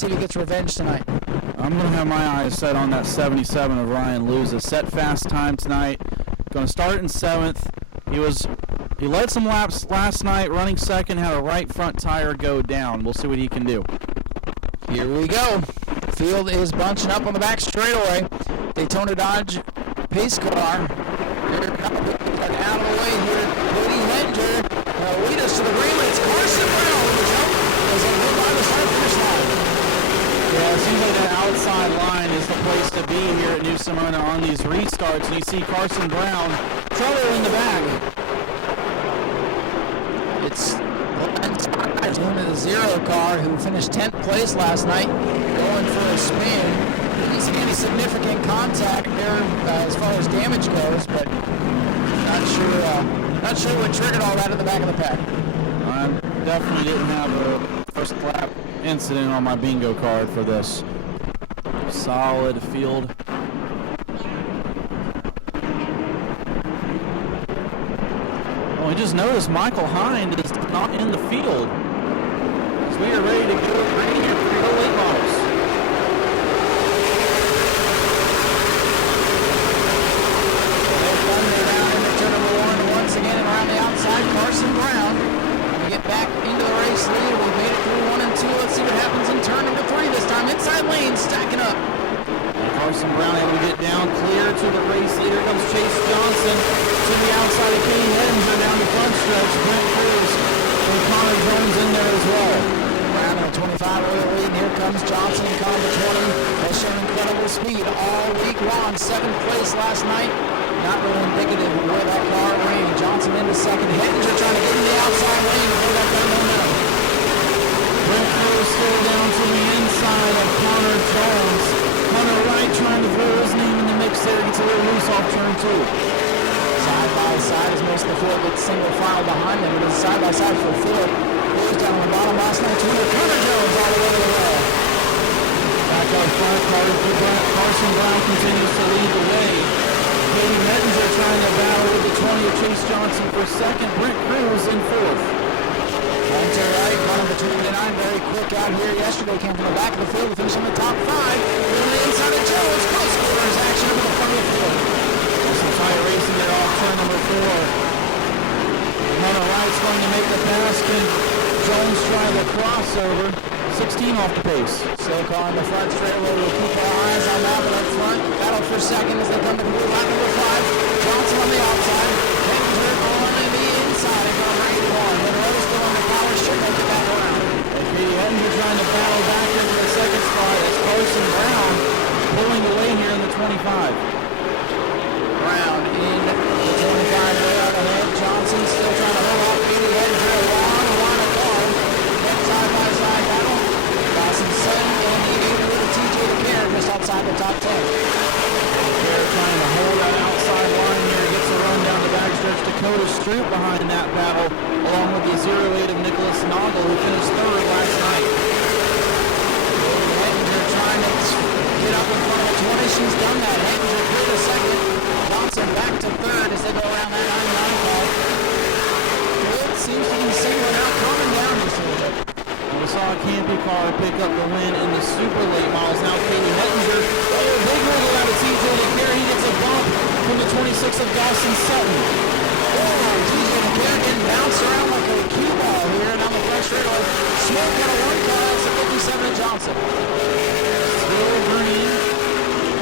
see if he gets revenge tonight. I'm going to have my eyes set on that 77 of Ryan Lewis. Set fast time tonight. Going to start in 7th. He led some laps last night, running second, had a right front tire go down. We'll see what he can do. Here we go. Field is bunching up on the back straightaway. Daytona Dodge pace car. Here comes out of the way here. Cody Hender lead us to the green lights. Carson Brown with the jump as they go by the start finish line. Yeah, it seems like that outside line is the place to be here at New Smyrna on these restarts. And you see Carson Brown trouble in the back. It's team of the Zero car who finished 10th place last night, going for a spin. Didn't see any significant contact there as far as damage goes, but not sure what triggered all that in the back of the pack. I definitely didn't have a first lap incident on my bingo card for this. Solid field. Oh, I just noticed Michael Hind is not in the field. So we are ready to go green here for the late models. Turn number 1 once again, and around the outside, Carson Brown. We get back into the race lead. We made it through 1 and 2. Let's see what happens in turn number 3 this time. Inside lane, stacking up. Carson Brown able to get down clear to the race leader. Comes Chase Johnson to the outside of Katie Hedinger down the front stretch. Brent Cruz and Connor Jones in there as well. Brown in a 25 early lead, and here comes Johnson in car number 20. Has shown incredible speed all week long. 7th place last night. Not really indicative of where that car ran. Johnson into second. Hedinger trying to get in the outside lane before that got momentum. Brent Cruz still down to the inside of Connor Jones. Hunter Wright trying to throw his name in the mix there. Gets a little loose off turn 2. Side by side as most of the field gets single file behind them. It is side by side for Ford. Goes down on the bottom last night. Connor Jones all the way to the wall. Back up front, Carson Brown continues to lead the way. Katie Hedinger trying to battle with the 20 of Chase Johnson for second. Brent Cruz in 4th. Hunter Wright, car number 29, very quick out here yesterday. Came from the back of the field to finish in the top 5. On the inside of Jones. Close quarters action over the front of the field. Some tight racing there off turn number 4. Hunter Wright's going to make the pass. Can Jones try the crossover? 16 off the pace. Still car in the front straightaway. We'll keep our eyes on that one up front. Battle for second as they come to blue lap number 5. Johnson on the outside. Hedinger on the inside and going right on. Motorola's still on the power. Should make it back around. Katie Hedinger trying to battle back into the second spot as Carson Brown pulling away here in the 25. Brown in the 25 way out ahead. Johnson still trying to hold off Katie Hedinger. A long line of cars. Then side by side battle. Dawson Sutton and the 8 little TJ DeCare just outside the top 10. DeCare trying to hold that outside line here. Gets a run down the backstretch. Dakota Stroop behind that battle, along with the 08 of Nicholas Noggle, who finished 3rd last night. Hedinger trying to get up in front of the 20. She's done that. Hedinger cleared to second. Johnson back to 3rd as they go around that 99 car. It seems to be singling out, coming down just a little bit. We saw a Campy car pick up the win in the super late models. Now Katie Hedinger, big wiggle out of TJ DeCare. He gets a bump from the 26 of Dawson Sutton. TJ DeCare getting bounced around like a cue ball here down the front straightaway. Smoke out of one car, that's the 57 of Johnson. Still green.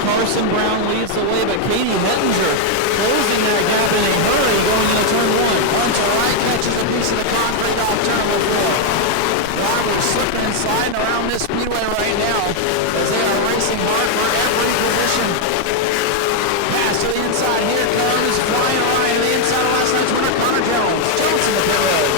Carson Brown leads the way, but Katie Hedinger closing that gap in a hurry going into turn 1. Hunter Wright catches a piece of the concrete off turn number 4. Drivers slipping and sliding around this speedway right now as they are racing hard for every position. Pass to the inside. Here comes flying Ryan to the inside of last night's winner, Connor Jones. Johnson the pit road.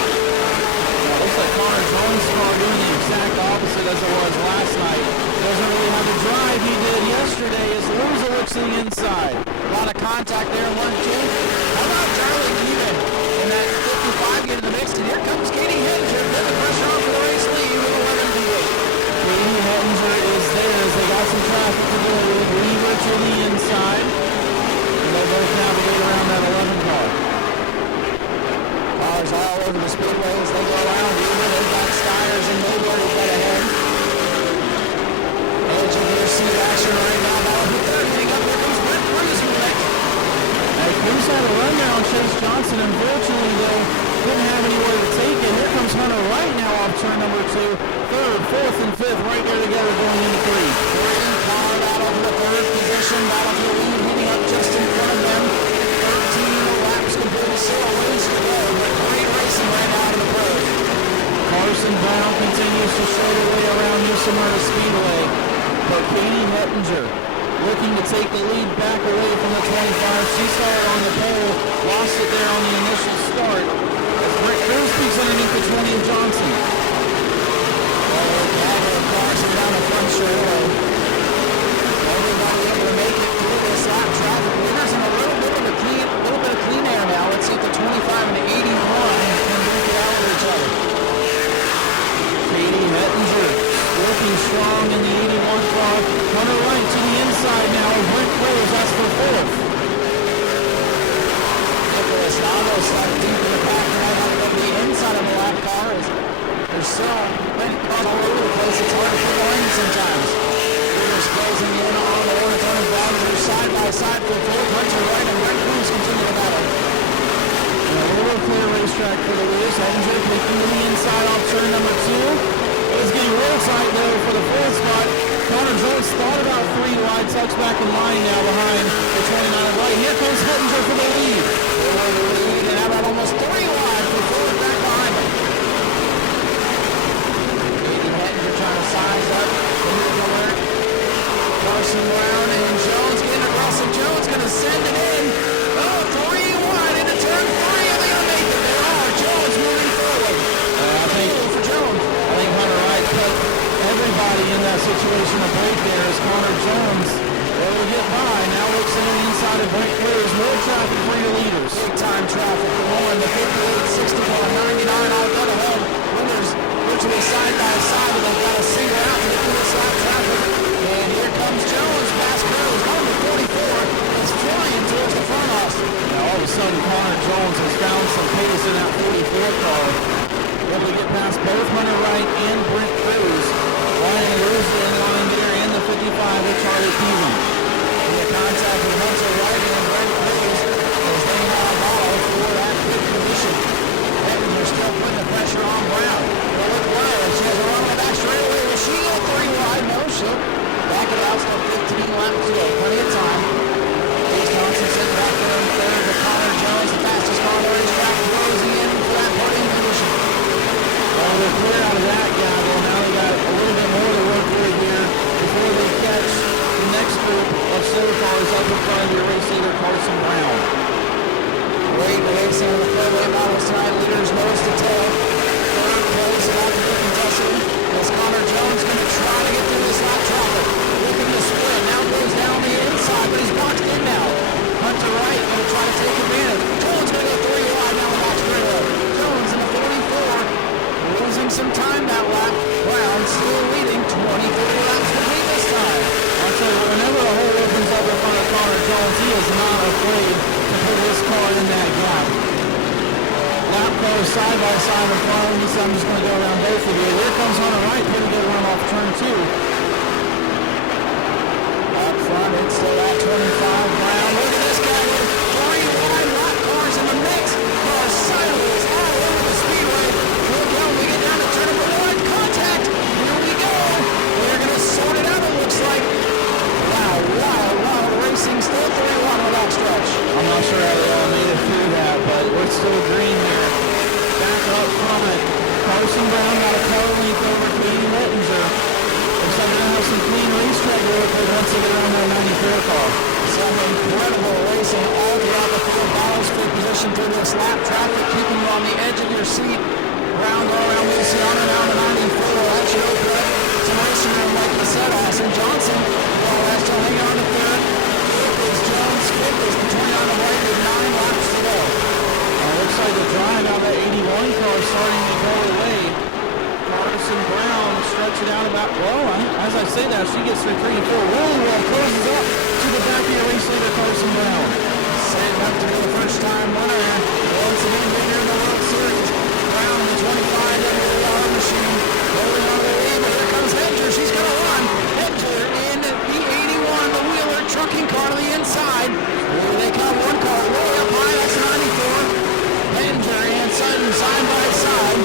Looks like Connor Jones' car doing the exact opposite as it was last night. Doesn't really have the drive he did yesterday as Loza looks to the inside. A lot of contact there in 1-2. How about Charlie Keevan in that 55 get in the mix? And here comes Katie Hedinger. Put the pressure on for the race lead with 11 to go. Katie Hedinger is there as they got some traffic to deal with. Weaver to the inside. And they both navigate around that 11 car. Cars all over the speedway as they go around. Weaver, they've got Stiers and Mayberry right ahead. fifth right there together going into three. Car battle for the third position, battle for the lead, heating up just in front of them. 13 laps completed, still a ways to go, but great racing right now to the pros. Carson Brown continues to show the way around Smyrna Speedway, but Katie Hettinger looking to take the lead back away from the 25. She started on the pole, lost it there on the initial start. Brent Cruz peeks underneath the 20 of Johnson. Carson down the front straightaway. Everybody able to make it through this lap traffic. Winners in a little bit of clean air now. Let's see if the 25 and the 81 can duke it out with each other. Katie Hettinger looking strong in the 81 car. Hunter Wright to the inside now of Brent Cruz. That's for fourth. Nicholas Nago stuck deep in the back right on the inside of the lap car. There's still Brent Cruz all over the place. It's hard to put one sometimes. Leaders closing in on the Walentynski boundary side by side for fourth. Hunter Wright and Brent Cruz continue to battle. A little clear racetrack for the Lewis. Hettinger picking to the inside off turn number 2. It's getting real tight though for the fourth spot. Connor Jones thought about 3 wide, tucks back in line now behind the 29 of Wright. Here comes Hettinger for the lead. And how about almost 3 wide for fourth back behind him. Katie Hettinger trying to size up. Carson Brown and Jones getting aggressive. Jones going to send it in. Oh, 3 wide into turn 3. Are they going to make it? They are. Jones moving forward. I think for Jones. I think Hunter Wright put everybody in that situation a break there as Connor Jones able to get by. Now looks in the inside of Brent Cruz. More traffic for your leaders. Big time traffic. The 1, the 58, 61, 99 all got ahead. Winners virtually side by side, but they've got a single out to the this lap traffic. And here comes Jones past Cruz. Number 44 is flying towards the front us. Now all of a sudden Connor Jones has found some pace in that 44 car. Able to get past both Hunter Wright and Brent Cruz. Ryan Lewis in line there in the 55 with Charlie Peavy. The contact with Hunter Wright and Brent Cruz as they now battle for that fifth position. Hettinger still putting the pressure on Brown. Well, look well, she has a run on the back straightaway. Will she go 3 wide? No, she'll back it out. Still 15 laps to go. Plenty of time. Chase Johnson sitting back there in third with Connor Jones, the fastest car on the racetrack, closing in for that podium position. Well, they're clear out of that gavel. Now they got a little bit more to work with here before they catch the next group of silver cars up in front of your race leader, Carson Brown. Great racing on the fairway battles tonight. Leaders nose to tail. Third place about to be contested as Connor Jones going to try to get through this lap traffic. Looking to split. Now goes down the inside, but he's boxed in now. Hunter Wright going to try to take advantage. Jones going to go 3 wide down the back straightaway. Jones in the 44. Losing some time that lap. Brown still leading 23 laps complete this time. I'll tell you, whenever a hole opens up in front of Connor Jones, he is not afraid to put his car in that gap. Lap cars side by side in front of him. He said, I'm just going to go around both of you. Here comes Hunter Wright, pretty good run off turn 2. Up front, it's still at 25. Brown, look at this guy with 3 wide lap cars in the mix. Cars sideways all over the speedway. Look out, we get down to turn number 1. Contact. Here we go. We're going to sort it out, it looks like. Wow. Racing still 3 wide on the back stretch. I'm not sure how they all made it through that, but we're still green there. Back up front. Carson Brown got a car length over Katie Hettinger. Looks like they're going to have some clean racetrack work once they get around that 94 car. Some incredible racing all throughout the field. Battles for position through this lap. Traffic keeping you on the edge of your seat. Brown go around Luciano now to 94. That should open up some racing room like you said. Austin Johnson. That's still hanging on to third. Fifth is Jones. Fifth is between on the right with 9 laps to go. Looks like the drive out of that 81 car starting to go away. Carson Brown stretch it out about, well, as I say that, she gets her 3 and 4 really well, closes up to the back of your race leader, Carson Brown. Setting up to be the first time winner. Once again, here in the World Series. Brown, the 25 WR machine. Rolling on the lead, but here comes Hettinger. She's going to run. Hettinger in the 81, the Wheeler trucking car to the inside. Here they come, one car way up high, that's 94. Hettinger and Sutton side by side.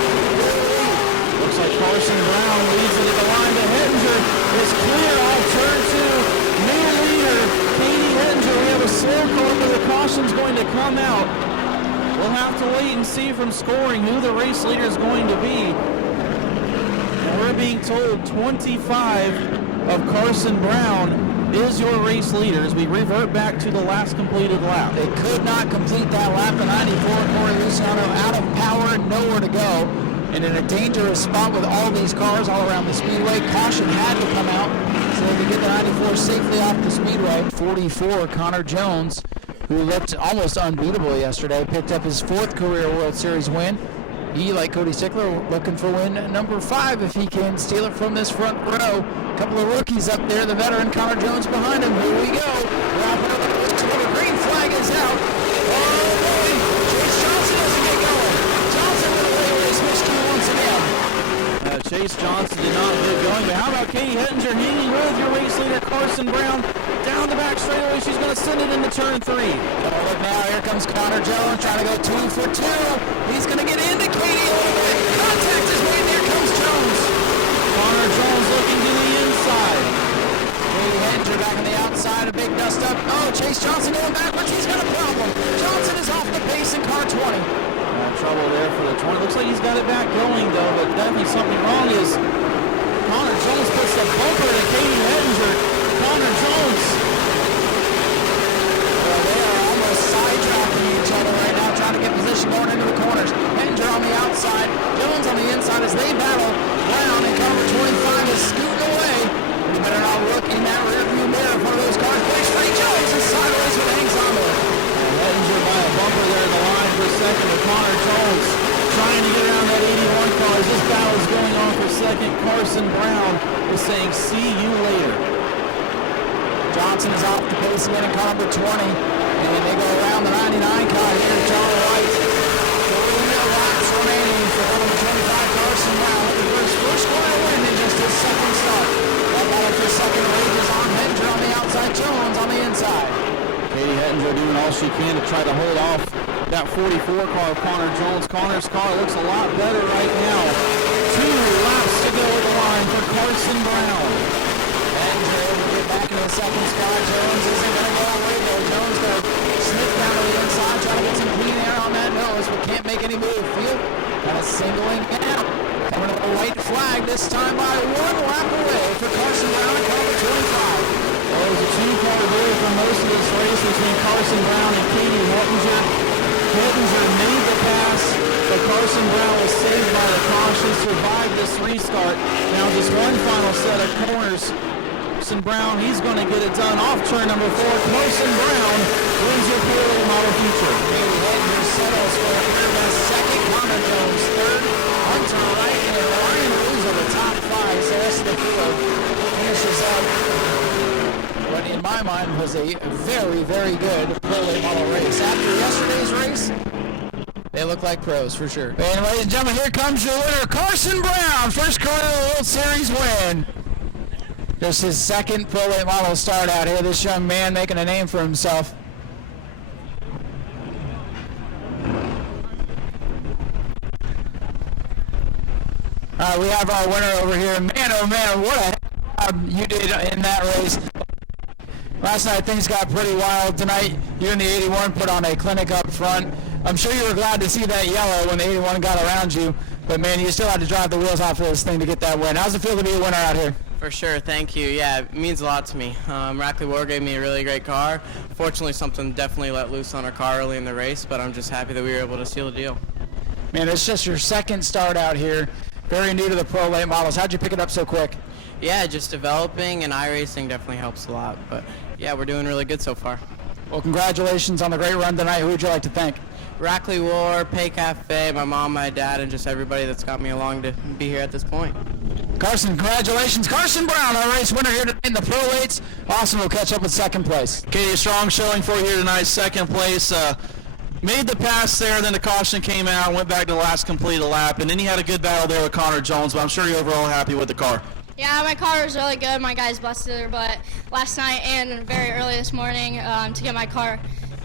Looks like Carson Brown leads into the line to have to wait and see from scoring who the race leader is going to be. And we're being told 25 of Carson Brown is your race leader as we revert back to the last completed lap. They could not complete that lap. The 94, Corey Luciano, out of power, nowhere to go, and in a dangerous spot with all these cars all around the Speedway. Caution had to come out so they could get the 94 safely off the Speedway. 44, Connor Jones, who looked almost unbeatable yesterday, picked up his 4th career World Series win. He, like Cody Stickler, looking for win number 5 if he can steal it from this front row. A couple of rookies up there, the veteran Connor Jones behind him. Here we go. Wrapping up the green flag is out. Oh boy, Chase Johnson doesn't get going. Johnson with a race miscue once again. Chase Johnson did not get going, but how about Katie Hettinger hanging with your race leader Carson Brown down the back straightaway? She's going to send it into turn 3. Oh, look now, here comes Connor Jones trying to go 2 for 2. He's going to get into Katie a little bit. Contact is made. Here comes Jones. Connor Jones looking to the inside. Katie Hettinger back on the outside, a big dust up. Oh, Chase Johnson going backwards. He's got a problem. Johnson is off the pace in car 20. Trouble there for the 20. Looks like he's got it back going though, but definitely something wrong is Connor Jones puts the bumper to Katie Hettinger. Connor Jones. Well, they are almost side-tracking each other right now, trying to get position going into the corners. Hettinger on the outside, Jones on the inside as they battle. Brown in car 25 is scooting away. You better not look in that rearview mirror in front of those cars. Big straight Jones is sideways with hangs on there. Hettinger by a bumper there in the line for a second with Connor Jones trying to get around that 81 car. As this battle is going on for second, Carson Brown is saying, see you later. Johnson is off the pace again in car number 20. And they go around the 99 car here, John White. 3 laps remaining for number 25, Carson Brown. Looking for his first quarter win in just his second start. That battle for second rages on Hettinger on the outside, Jones on the inside. Katie Hettinger doing all she can to try to hold off that 44 car of Connor Jones. Connor's car looks a lot better right now. 2 laps to go at the line for Carson Brown. Hettinger able to get back into the second spot. Jones isn't going to go away though. Jones going to sniff down to the inside, trying to get some clean air on that nose, but can't make any move. Field kind of singling out. Coming up a white flag this time by 1 lap away for Carson Brown at car number 25. Well, it was a 2-car duel for most of this race between Carson Brown and Katie Hettinger. Hettinger made the pass, but Carson Brown was saved by the caution, survived this restart. Now just one final set of corners. Carson Brown, he's going to get it done off turn number 4. Carson Brown wins your Purely Model Future. Katie Hettinger settles for a best second. Connor Jones third. Hunter Wright and Ryan Lewis are the top 5. So the rest of the field finishes up what in my mind was a very, very good pro-late model race. After yesterday's race, they look like pros for sure. And ladies and gentlemen, here comes your winner, Carson Brown. First career World Series win. Just his second pro-late model start out here. This young man making a name for himself. All right, we have our winner over here. Man, oh man, what a job you did in that race. Last night things got pretty wild. Tonight you and the 81 put on a clinic up front. I'm sure you were glad to see that yellow when the 81 got around you, but man, you still had to drive the wheels off of this thing to get that win. How's it feel to be a winner out here? For sure, thank you. Yeah, it means a lot to me. Rackley War gave me a really great car. Fortunately, something definitely let loose on our car early in the race, but I'm just happy that we were able to seal the deal. Man, it's just your second start out here. Very new to the pro late models. How'd you pick it up so quick? Yeah, just developing and iRacing definitely helps a lot. But yeah, we're doing really good so far. Well, congratulations on the great run tonight. Who would you like to thank? Rackley War, Pay Cafe, my mom, my dad, and just everybody that's got me along to be here at this point. Carson, congratulations. Carson Brown, our race winner here today in the Pro Lates. Awesome, we'll catch up with second place. Katie, a strong showing for you here tonight, second place. Made the pass there, then the caution came out, went back to the last completed lap, and then he had a good battle there with Connor Jones, but I'm sure you're overall happy with the car. Yeah, my car was really good. My guys busted their butt last night and very early this morning to get my car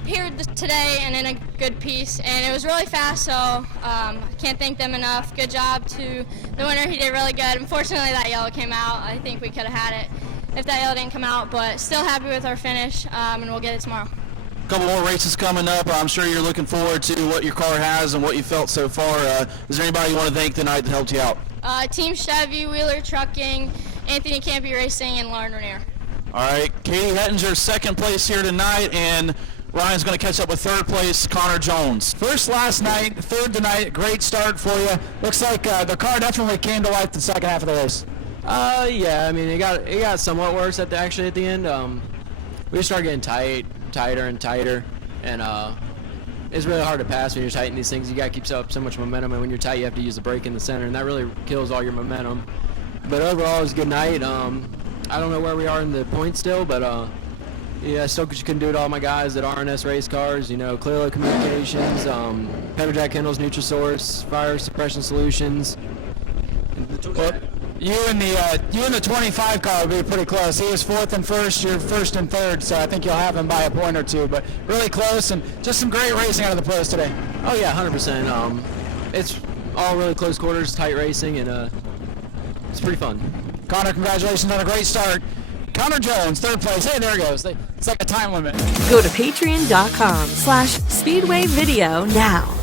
here today and in a good piece, and it was really fast, so I can't thank them enough. Good job to the winner. He did really good. Unfortunately, that yellow came out. I think we could have had it if that yellow didn't come out, but still happy with our finish, and we'll get it tomorrow. couple more races coming up. I'm sure you're looking forward to what your car has and what you felt so far. Is there anybody you want to thank tonight that helped you out? Team Chevy, Wheeler Trucking, Anthony Campy Racing, and Lauren Ranier. All right, Katie Hettinger, second place here tonight, and Ryan's going to catch up with third place, Connor Jones. First last night, third tonight. Great start for you. Looks like the car definitely came to life the second half of the race. Yeah, I mean, it got somewhat worse at the end. We just started getting tighter and tighter, and it's really hard to pass when you're tight in these things. You got to keep up so much momentum, and when you're tight, you have to use the brake in the center, and that really kills all your momentum. But overall, it was a good night. I don't know where we are in the points still, but yeah, still couldn't do it all. My guys at RNS Race Cars, Clearlo Communications, Pepperjack Kendall's Nutrisource, Fire Suppression Solutions. Well, you and the 25 car will be pretty close. He was fourth and first, you're first and third, so I think you'll have him by a point or two. But really close, and just some great racing out of the pros today. Oh yeah, 100%. It's all really close quarters, tight racing, and it's pretty fun. Connor, congratulations on a great start. Connor Jones, third place. Hey, there he goes. It's like a time limit. Go to patreon.com/Speedway Video now.